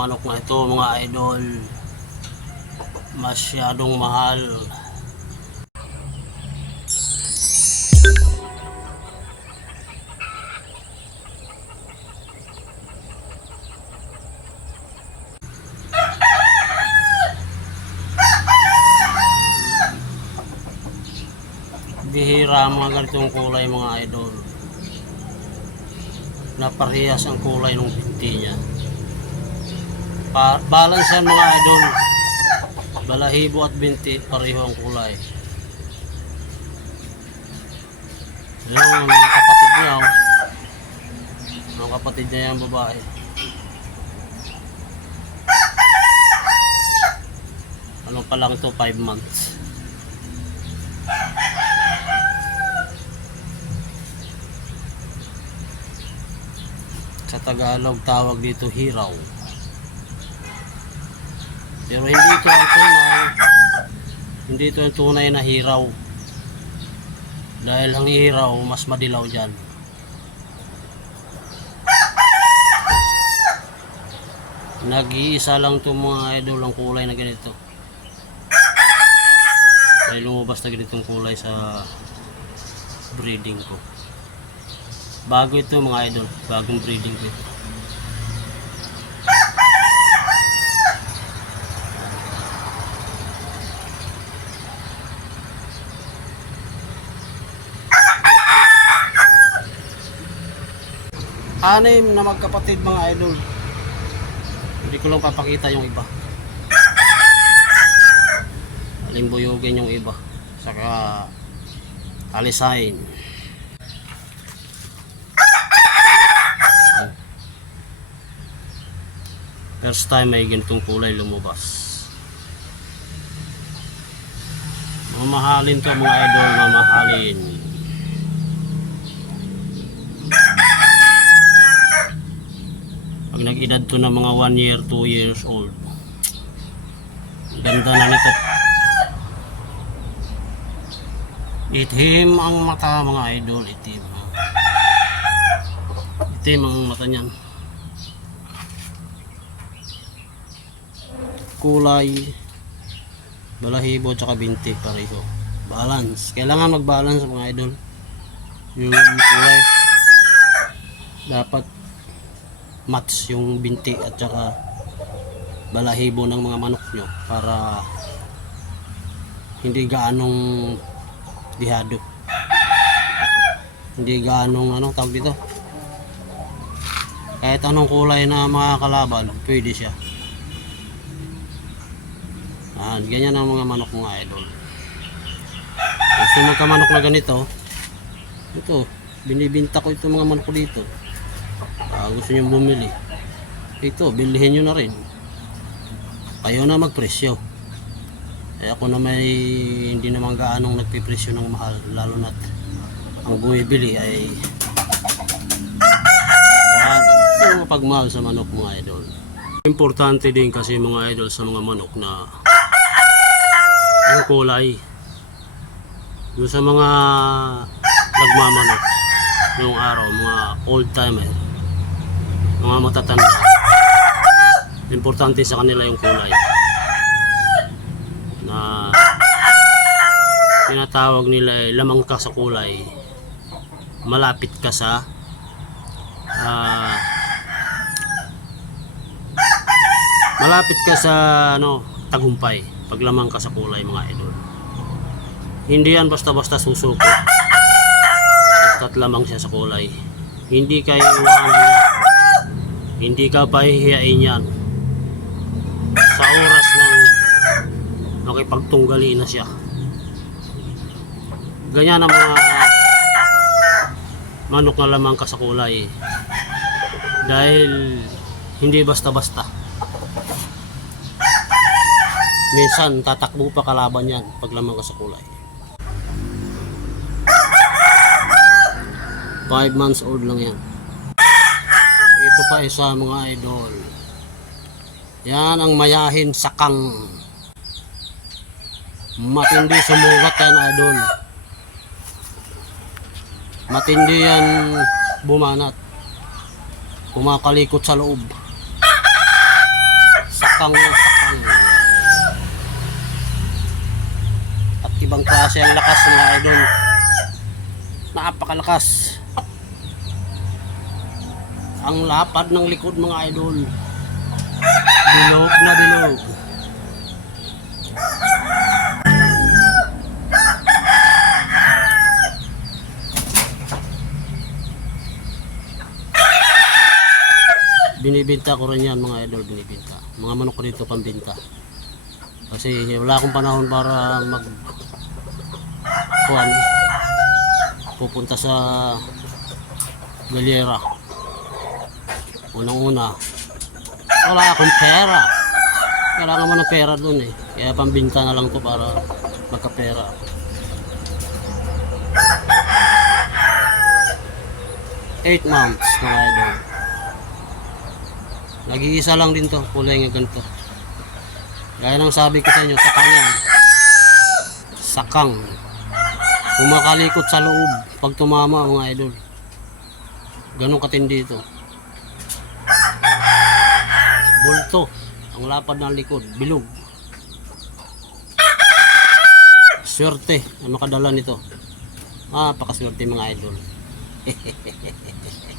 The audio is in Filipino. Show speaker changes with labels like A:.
A: manok na ito mga idol. Masyadong mahal. Bihira mga ganitong kulay mga idol. Na parehas ang kulay ng binti niya pa balance yan mga idol. Balahibo at binti pareho ang kulay. Ayun, mga kapatid niya oh. mga kapatid niya yung babae. Ano pa lang ito 5 months. Sa Tagalog tawag dito hiraw pero hindi ito ang tunay. Hindi ito ang tunay na hiraw. Dahil ang hiraw mas madilaw dyan. Nag-iisa lang itong mga idol ang kulay na ganito. Dahil lumabas na ganitong kulay sa breeding ko. Bago ito mga idol. Bagong breeding ko ito anim na magkapatid mga idol. Hindi ko lang papakita yung iba. Alimbuyugin yung iba. Saka alisain. First time may ganitong kulay lumabas. Mamahalin to mga idol mamahalin nag-edad to na mga 1 year 2 years old. Ganda na nito. Itim ang mata mga idol. Itim itim ang mata niyan. Kulay balahibo tsaka binti pareho. Balance. Kailangan mag-balance mga idol. Yung kulay. Dapat match yung binti at saka balahibo ng mga manok nyo para hindi gaanong dihado hindi gaanong ano tawag dito kahit anong kulay na mga kalaban pwede siya Ah, ganyan ang mga manok mga idol. Gusto magkamanok na ganito, ito, binibinta ko itong mga manok dito. Ah, gusto nyo bumili. Ito, bilhin nyo na rin. Kayo na magpresyo. Eh ako na may hindi naman gaanong nagpipresyo ng mahal, lalo na ang bumibili ay uh, pagmahal sa manok mga idol. Importante din kasi mga idol sa mga manok na ang kulay yung sa mga nagmamanok yung araw mga old timer mga matatanda. Importante sa kanila yung kulay na tinatawag nila ay lamang ka sa kulay malapit ka sa ah, malapit ka sa ano tagumpay pag lamang ka sa kulay mga idol. Hindi yan basta basta susuko. Basta't lamang siya sa kulay. Hindi kayo iwanan. niya hindi ka pahihiyain yan. Sa oras ng nakipagtunggali na siya. Ganyan ang mga manok na lamang ka sa kulay. Dahil hindi basta basta minsan tatakbo pa kalaban yan pag lamang ka sa kulay. 5 months old lang yan ito pa isa mga idol yan ang mayahin sakang matindi sumugat yan idol matindi yan bumanat kumakalikot sa loob sakang sakang. At ibang klase ang lakas mga idol. Napakalakas. Ang lapad ng likod mga idol. Bilog na bilog. Binibinta ko rin yan mga idol, binibinta. Mga manok ko dito pambinta. Kasi wala akong panahon para mag kuan pupunta sa Galera. Unang-una, wala akong pera. Kailangan mo ng pera dun eh. Kaya pambinta na lang to para magkapera. Eight months mga idol. Nag-iisa lang din to, kulay nga ganito. Gaya ng sabi ko sa inyo, sakang yan. Sakang. Kumakalikot sa loob pag tumama mga idol. Ganun katindi ito. Bulto. Ang lapad ng likod. Bilog. Swerte ang makadala nito. Ah, pakaswerte mga idol.